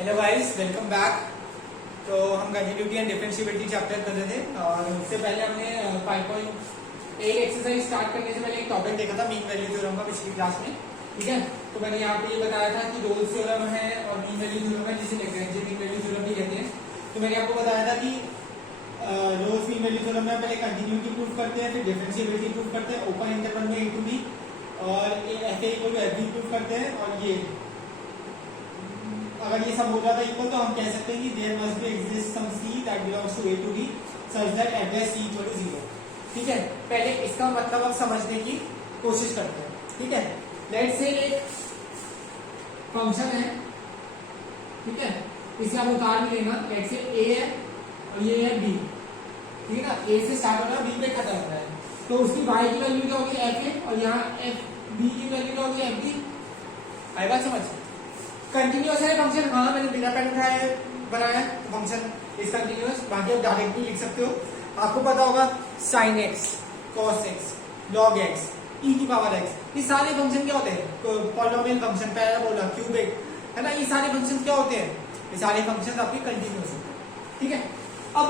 Hello guys, welcome back. तो हम continuity and differentiability chapter कर रहे थे और उससे पहले हमने 5.8 एक्सरसाइज स्टार्ट करने से पहले एक टॉपिक देखा था मीन वैल्यू थ्योरम का पिछली क्लास में। ठीक है, तो मैंने यहाँ पे ये बताया था कि रोल्स थ्योरम है और मीन वैल्यू थ्योरम है, जिसे लैग्रेंज मीन वैल्यू थ्योरम भी कहते हैं। तो मैंने आपको बताया था कि रोल्स मीन वैल्यू थ्योरम में पहले कंटिन्यूटी प्रूफ करते हैं, फिर डिफरेंशिएबिलिटी प्रूफ करते हैं, ओपन इंटरवल में ए टू बी और F A equal to F B proof करते हैं। और ये अगर ये सब हो जाता है इक्वल तो हम कह सकते हैं कि there must be exist some C that belongs to A to B such that address C equal to 0। ठीक है, पहले इसका मतलब अब समझने की कोशिश करते हैं। ठीक है, लेट्स से एक फंक्शन है, ठीक है, इसे आप उतार भी लेना। लेट्स से ए है और ये है बी, ठीक है ना, ए से स्टार्ट हो रहा है, बी पे खत्म हो रहा है, तो उसकी वाई की वैल्यू क्या होगी एफ ए और यहाँ एफ बी की वैल्यू क्या होगी एफ बी। आई बात समझ? कंटिन्यूअस है फंक्शन, हाँ मैंने बिना पेन उठाए बनाया फंक्शन इज कंटिन्यूअस। बाकी आप डायरेक्ट भी लिख सकते हो। आपको पता होगा sine x, cos x, log x, e की पावर एक्स, ये सारे फंक्शन क्या होते हैं? पॉलिनोमियल फंक्शन, पैराबोला, क्यूबिक, है ना, ये सारे फंक्शन क्या होते हैं? ये सारे फंक्शन आपके कंटिन्यूअस होते हैं। ठीक है, अब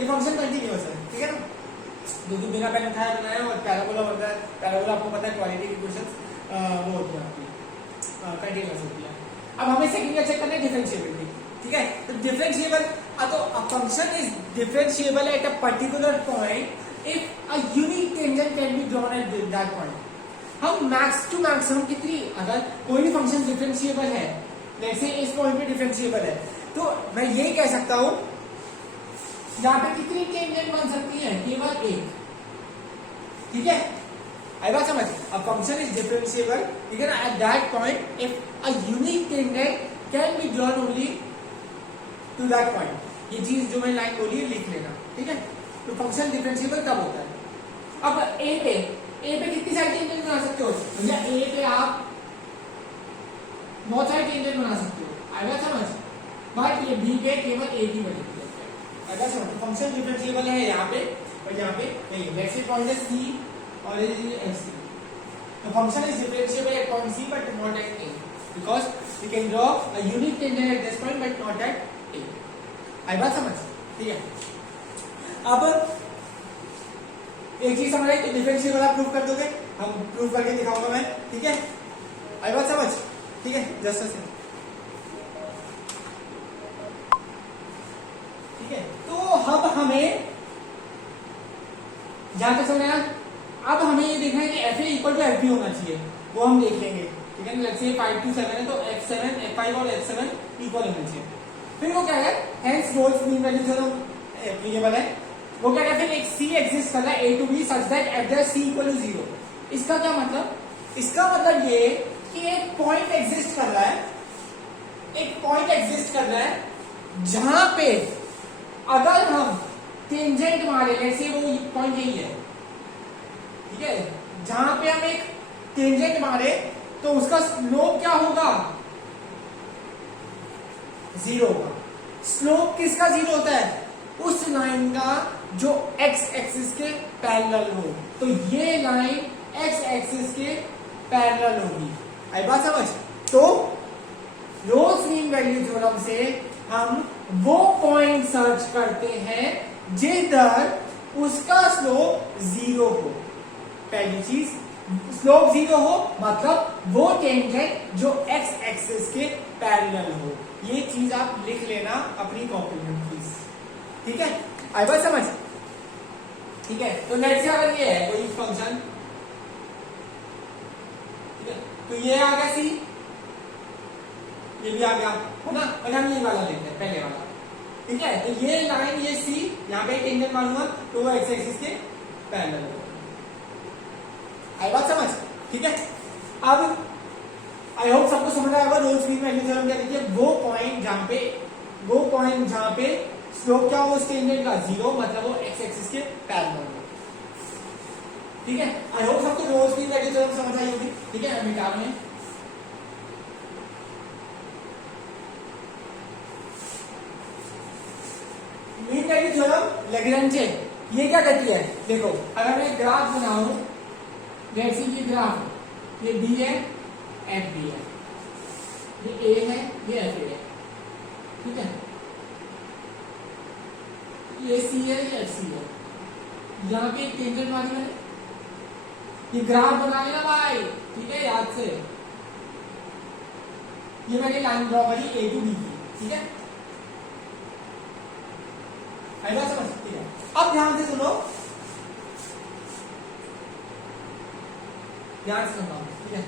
ये फंक्शन कंटिन्यूअस है, ठीक है ना, क्योंकि बिना पेन उठाए बनाया और पैराबोला होता है। पैराबोला आपको पता है क्वालिटी की क्वेश्चन वो होती है आपकी कंटिन्यूअस होती है। अब हमें सेकंड का चेक करना है डिफरेंशिएबिलिटी। ठीक है, तो डिफरेंशिएबल, तो a function is differentiable at a particular point if a unique tangent can be drawn at that point. हम मैक्स टू मैक्स हम कितनी, अगर कोई भी फंक्शन डिफरेंशिएबल है, जैसे इस पॉइंट पे डिफरेंशिएबल है, तो मैं ये कह सकता हूं यहाँ पे कितनी टेंजेंट बन सकती है? केवल एक। ठीक है, आई बात समझ? अ फंक्शन इज डिफरेंशिएबल, ठीक है ना, at that point if a unique tangent can be drawn only to that point. ये चीज जो मैं लाइन बोली है लिख लेना। ठीक है, तो फंक्शन डिफरेंशिएबल कब होता है? अब ए पे कितनी सारी टेंजेंट बना सकते हो? भैया ए पे आप बहुत सारी टेंजेंट बना सकते हो, आई बात समझ? बट ये बी पे केवल ए की वजह से, आई बात समझ? फंक्शन डिफरेंशिएबल है यहाँ पे और यहाँ पे नहीं। लेट्स से पॉइंट है सी और x. The function is differentiable at point C but not at A because we can draw a unique tangent at this point but not at A. आई बात समझ? ठीक है, अब एक चीज समझ आई तो डिफरेंशिएबल आप प्रूव कर दोगे, हम प्रूव करके दिखाऊंगा मैं। ठीक है, आई बात समझ? ठीक है, जस्ट से ठीक है, तो अब हमें जहां तक समझ आया, अब हमें ये देखना है कि F A equal to F B होना चाहिए, वो हम देख लेंगे। ठीक है, लेट्स से 5 to 7 है तो f7 f5 और f7 इक्वल होना चाहिए। फिर वो क्या है, hence Rolle's mean value theorem applicable है। वो क्या कहते हैं, एक सी एग्जिस्ट कर रहा है a to B such that address C equal to 0। इसका क्या मतलब? इसका मतलब ये कि एक पॉइंट एग्जिस्ट कर रहा है, एक पॉइंट एग्जिस्ट कर रहा है जहां पे अगर हम टेंजेंट मारे, जैसे वो पॉइंट यही है, ठीक है, जहां पे हम एक टेंजेंट मारे तो उसका स्लोप क्या होगा? 0 होगा। स्लोप किसका 0 होता है? उस लाइन का जो एक्स एक्सिस के पैरेलल हो। तो ये लाइन एक्स एक्सिस के पैरेलल होगी। आई बात समझ? तो रोल्स मीन वैल्यू थ्योरम से हम वो पॉइंट सर्च करते हैं जिधर उसका स्लोप 0 हो। पहली चीज, स्लोप 0 हो मतलब वो टेंजेंट जो एक्स एक्सिस के पैरेलल हो। ये चीज आप लिख लेना अपनी कॉपी में प्लीज। ठीक है, आई बात समझ? ठीक है, तो लेट्स से अगर ये है कोई फंक्शन, ठीक है, तो ये आ गया सी, ये भी आ गया, है ना, और हम ये वाला लेते हैं पहले वाला। ठीक है, तो ये लाइन, ये सी, यहाँ पे टेंजेंट मानूंगा तो वो एक्स एक्सिस के पैरेलल हो। आई बात समझ? ठीक है, अब आई होप सबको समझ आया होगा रोल्स मीन वैल्यू थ्योरम क्या कहती है। वो पॉइंट जहां पे स्लोप क्या हो उस टेंजेंट का 0 मतलब वो एक्स एक्सिस के पैरेलल हो। ठीक है, आई होप सबको रोल्स मीन वैल्यू थ्योरम समझ आई होगी। ठीक है, मिटा रहे हैं। मीन वैल्यू थ्योरम लैग्रेंज ये क्या कहती है? देखो, अगर मैं ग्राफ बनाऊं, जैसे ये ग्राफ, ये बी है, एफ बी है, ये ए है, ये एफ ए है, ठीक है, ये सी है, ये एफ सी है, यहाँ पे एक टेंजेंट मारी मैंने, ये ग्राफ बना लेना भाई, ठीक है, याद से। ये मैंने लाइन ड्रॉ करी ए टू बी की, ठीक है, आई बात समझ, ठीक है। अब ध्यान से सुनो, ध्यान से सुनो, ठीक है।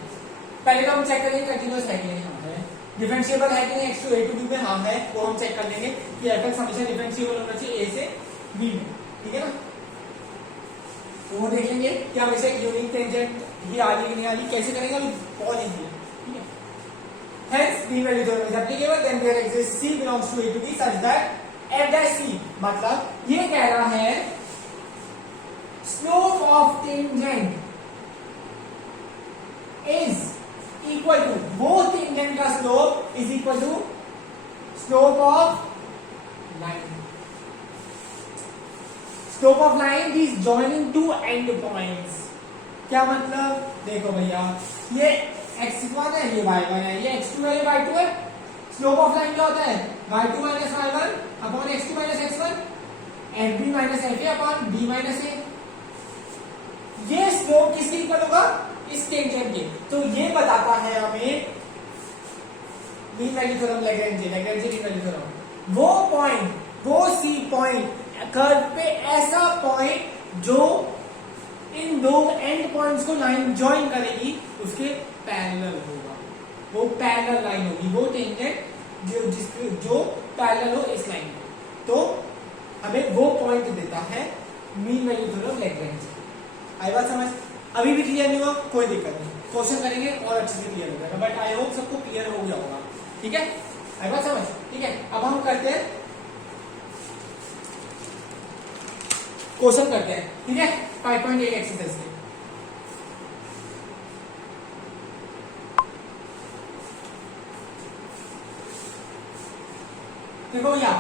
पहले तो हम चेक करेंगे कंटिन्यूअस है कि नहीं, हाँ है, डिफरेंशिएबल है कि नहीं, x to a to b में हाँ है, वो हम चेक कर लेंगे कि fx हमेशा डिफरेंशिएबल होना चाहिए a से b में, ठीक है ना। वो देख लेंगे कि हमेशा यूनिक टेंजेंट ही आ रही है कि नहीं आ रही, कैसे करेंगे अभी, बहुत इजी है, ठीक है। Hence b value theorem is applicable, then there exists c belongs to a to b such that f dash c, मतलब ये कह रहा है slope of tangent is equal to, वो टेंजेंट का slope is equal to slope of line, slope of line is joining two and points. क्या मतलब, देखो भैया, ये x1 है, ये y1 है, ये x2 है, ये y2 है। स्लोप ऑफ लाइन क्या होता है, y2 minus y1 upon x2 minus x1, fb minus fa upon b minus a। ये स्लोप किसके इक्वल होगा, इस टेंजेंट के। तो ये बताता है हमें mean value theorem, Lagrange mean value theorem, वो पॉइंट, वो सी पॉइंट कर्व पे, ऐसा पॉइंट जो इन दो एंड पॉइंट्स को लाइन ज्वाइन करेगी, उसके पैरेलल होगा, वो पैरेलल लाइन होगी, वो टेंजेंट जो पैरेलल हो इस लाइन को। तो हमें वो पॉइंट देता है मीन वैल्यू थ्योरम लैग्रेंज। आई बात समझ, अभी भी क्लियर नहीं हुआ कोई दिक्कत नहीं, क्वेश्चन करेंगे और अच्छे से क्लियर हो जाएगा, बट आई होप सबको क्लियर हो गया होगा, ठीक है, आई बात समझ, ठीक है। अब हम करते हैं क्वेश्चन करते हैं, ठीक है, 5.8 एक्सरसाइज के। देखो भैया,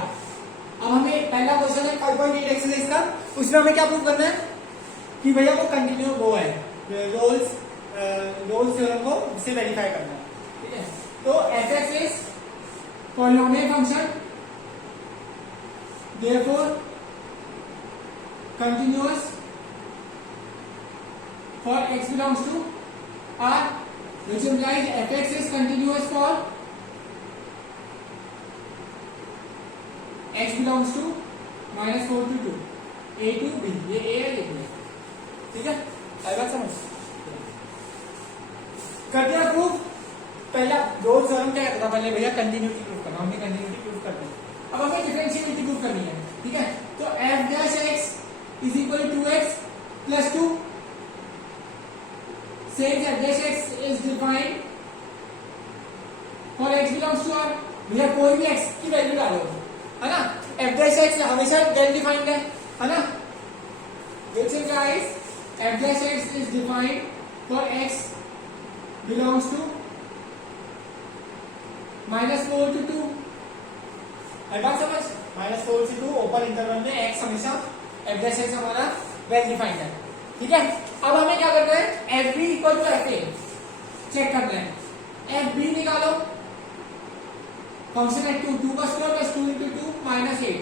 अब हमें पहला क्वेश्चन है 5.8 एक्सरसाइज का, उसमें हमें क्या प्रूव करना है कि भैया वो कंटिन्यू वो है, रोल्स थ्योरम को से वेरीफाई करना है, ठीक है। तो fx is polynomial function, therefore continuous for x belongs to r, which implies fx is continuous for x belongs to -4 to 2, a to b, ये a है, ये b है, ठीक है, आई बात समझ। कर दिया प्रूफ। पहला रोल्स थ्योरम क्या कहता था, पहले भैया कंटिन्यूटी प्रूफ करना, हमने कंटिन्यूटी प्रूफ कर दी। अब हमें डिफरेंशिएबिलिटी प्रूफ करनी है, ठीक है। तो f dash x is equal to 2x plus 2, says f dash x is defined for x belongs to r। भैया कोई भी x की वैल्यू डालो, है ना, f डैश x हमेशा वेल डिफाइंड है ना, which implies f dash x is defined for x belongs to -4 to 2। बात समझ, -4 से 2 ओपन इंटरवल में x हमेशा f dash x हमारा वेल डिफाइंड है, ठीक है। अब हमें क्या करना है, f b equal to f a check करना है, f b निकालो, फंक्शन है 2 का स्क्वायर प्लस 2 into 2 -8,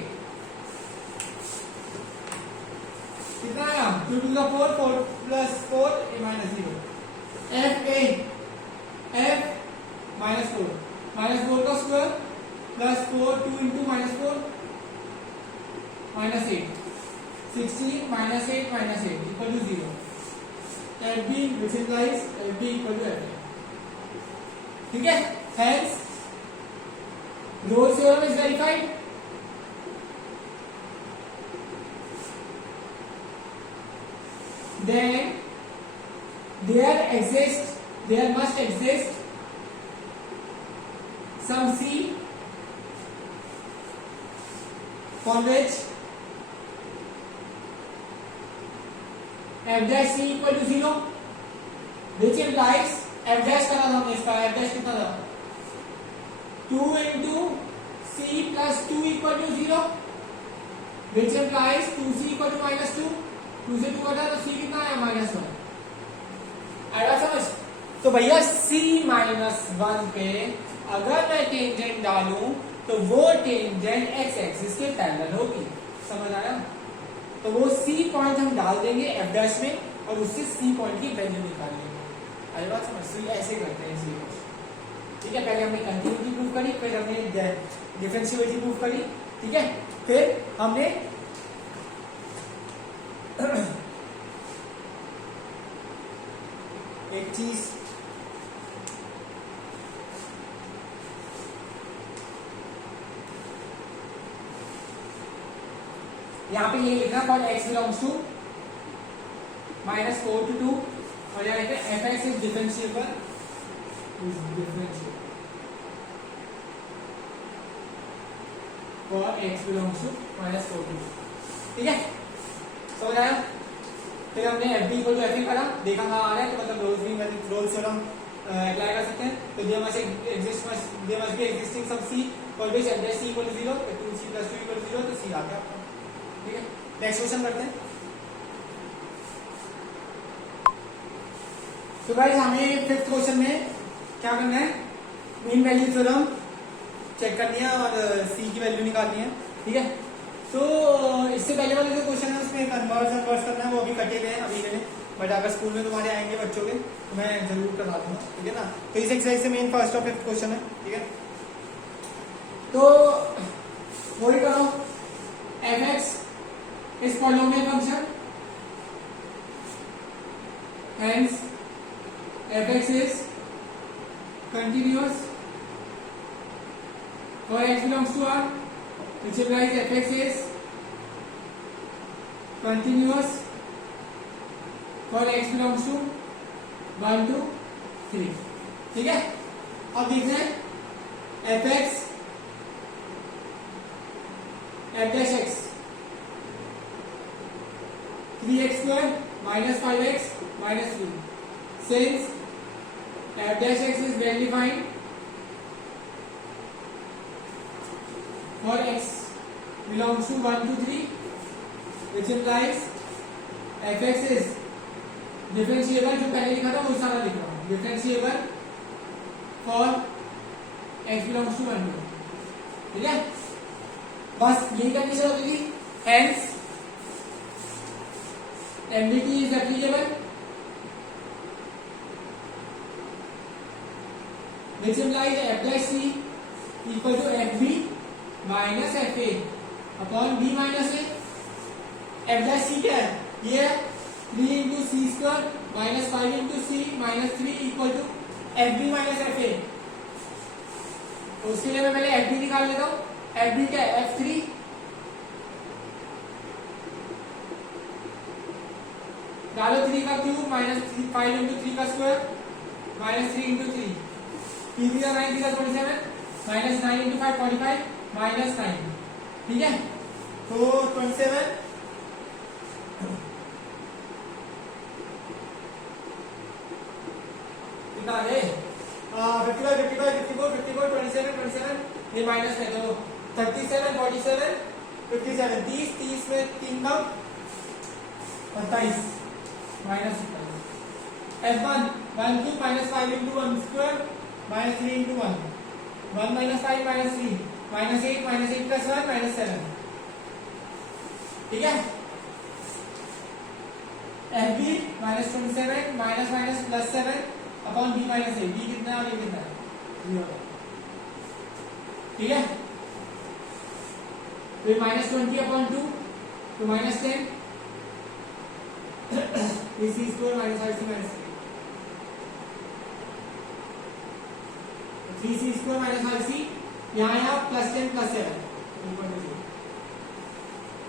कितना आया, 2 to the 4, 4 plus 4 -0, f a f -4 का square plus 4 2 into -4 -8, 16 -8 -8 equal to 0, f b which implies f b equal to f a, ठीक है। Hence Rolle's theorem is verified। Then there must exist some c for which f dash c equal to 0, which implies f dash का नाम हमने इसका f dash कितना था, 2 into c plus 2 equal to 0, which implies 2c equal to -2, 2 से 2 घटा तो c कितना आया -1। आया समझ। तो भैया c -1 पे अगर मैं टेंजेंट डालूं तो वो टेंजेंट एक्स एक्सिस के पैरेलल होगी। समझ आया? तो वो सी पॉइंट हम डाल देंगे एफ डैश में और उससे सी पॉइंट की वैल्यू निकाल लेंगे। अरे बात समझ, ऐसे करते हैं इसलिए। ठीक है, पहले हमने कंटिन्यूटी प्रूव करी, फिर हमने डिफरेंशिएबिलिटी प्रूव करी। ठीक है, फिर हमने एक चीज यहाँ पे ये लिखना for x belongs to -4 to 2 और यहाँ लिखते हैं f(x) is differentiable for x belongs to -4 to 2। ठीक है, समझ आया? फिर हमने FB इक्वल टू FE करा, देखा हाँ आ रहा है, तो मतलब रोल्स थ्योरम अप्लाई कर सकते हैं। तो there must be existing some C for which f dash c equal to 0, तो 2c + 2 इक्वल टू 0, तो C आ गया आपका। ठीक है, नेक्स्ट क्वेश्चन करते हैं। तो गाइस हमें फिफ्थ क्वेश्चन में क्या करना है, मीन वैल्यू थ्योरम चेक करनी है और सी की वैल्यू निकालनी है। ठीक है, तो इससे पहले वाले जो क्वेश्चन है उसमें कन्वर्स करना है, वो अभी कटे गए हैं अभी के लिए, बट अगर स्कूल में तुम्हारे आएंगे बच्चों के तो मैं जरूर करवा दूंगा। ठीक है ना, तो इस एक्सरसाइज से मेन फर्स्ट और फिफ्थ क्वेश्चन है। ठीक है, तो वही करो, f(x) is polynomial function, hence f(x) is continuous for x belongs to R, which implies f(x) is continuous for x belongs to 1 to 3। ठीक है, अब देखते हैं f(x) f dash x 3x² - 5x - 3, since f dash x is well defined for x belongs to 1 to 3, which implies f(x) is differentiable, जो पहले लिखा था वो सारा लिख रहा हूँ, differentiable for x belongs to 1 to 3। ठीक है, बस यही कंडीशन होगी। Hence MDT is applicable, which implies f dash c equal to fb minus fa upon b minus a। f dash c क्या है, ये 3 into c square minus 5 into c minus 3 equal to fb minus fa। तो उसके लिए मैं पहले fb निकाल लेता हूँ। fb क्या है, f3 डालो 3 का क्यूब माइनस 5 इंटू 3 का square minus 3 into 3, 3 3 9 3 27 minus 9 into 5 45 minus 9। ठीक है, तो 27 कितना आ गए, 55 55 54 54 27 27, ये माइनस है तो 37 47 57 30 30 में 3 का 27 minus f1 1 cube minus 5 into 1 square minus 3 into 1 1 minus 5 minus 3 minus 8 plus 1 minus 7। ठीक है, fb minus 27 minus minus plus 7 upon b minus a, b कितना और a कितना है 0। ठीक है, फिर माइनस 20 अपॉन 2 तो minus 10 c square minus 5c minus 3c square minus 5c, यहाँ प्लस 10 प्लस 7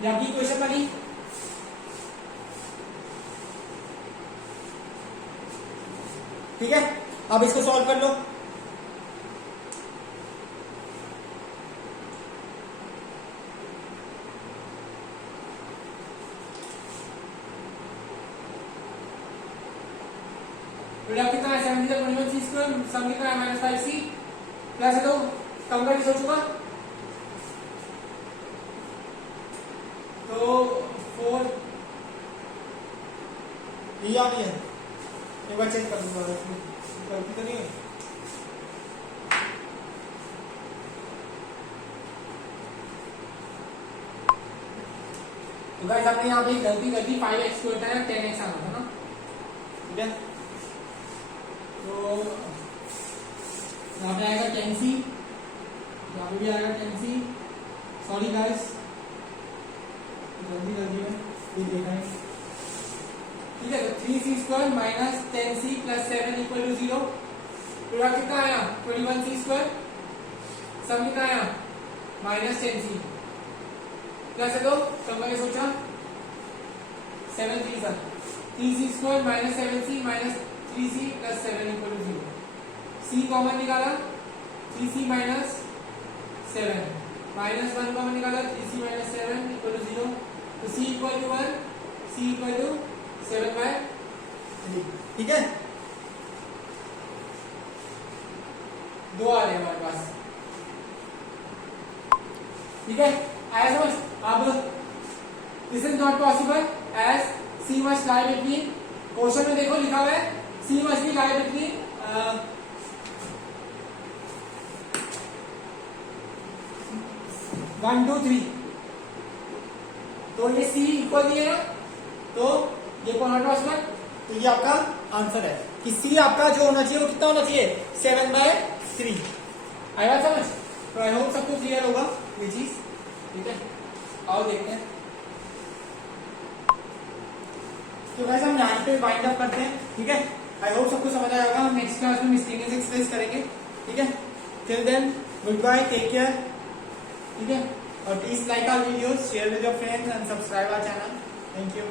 ये आपकी इक्वेशन बनी। ठीक है, अब इसको सॉल्व कर लो। प्रोडक्ट कितना है 7 स्क्वायर, सम कितना है माइनस 5c प्लस है तो कम कर हो चुका, तो 4 ये आ गया। एक बार चेक कर दूंगा, गलती तो नहीं है। तो गाइस हमने यहाँ पे गलती कर दी, 5x को होता है 10x आना था ना, ठीक है। तो यहाँ पे आएगा 10c, यहाँ पे भी आएगा 10c, सॉरी गाइस जल्दी जल्दी में ये देखा है, ठीक है। तो 3c² minus 10c plus 7 equal to 0। Product कितना आया 21c², सम कितना आया माइनस 10c, प्लस है तो सम मैंने सोचा 7 3 sir 3c² minus 7c minus 3c plus 7 equal to 0। c common निकाला 3c माइनस 7, माइनस 1 कॉमन निकाला 3c माइनस 7 इक्वल टू 0। तो c equal to 1, c equal to 7/3, ठीक है। दो आ रहे हैं हमारे पास, ठीक है। आया समझ? अब this is not possible as c must lie between, question में देखो लिखा हुआ है c must be lie between 1 2 3। तो ये c इक्वल दिए ना, तो ये कौन नॉट पॉसिबल, तो ये आपका आंसर है कि c आपका जो होना चाहिए वो कितना होना चाहिए 7/3। आया समझ? तो आई होप सबको क्लियर होगा ये चीज, ठीक है। आओ देखते हैं। तो वैसे हम यहाँ पे वाइंड अप करते हैं, ठीक है। आई होप सबको समझ आएगा। हम नेक्स्ट क्लास में मिस्टेकनेस एक्सरसाइज करेंगे, ठीक है। Till then good bye, take care, ठीक है। और please like our videos, share with your friends and subscribe our channel. Thank you.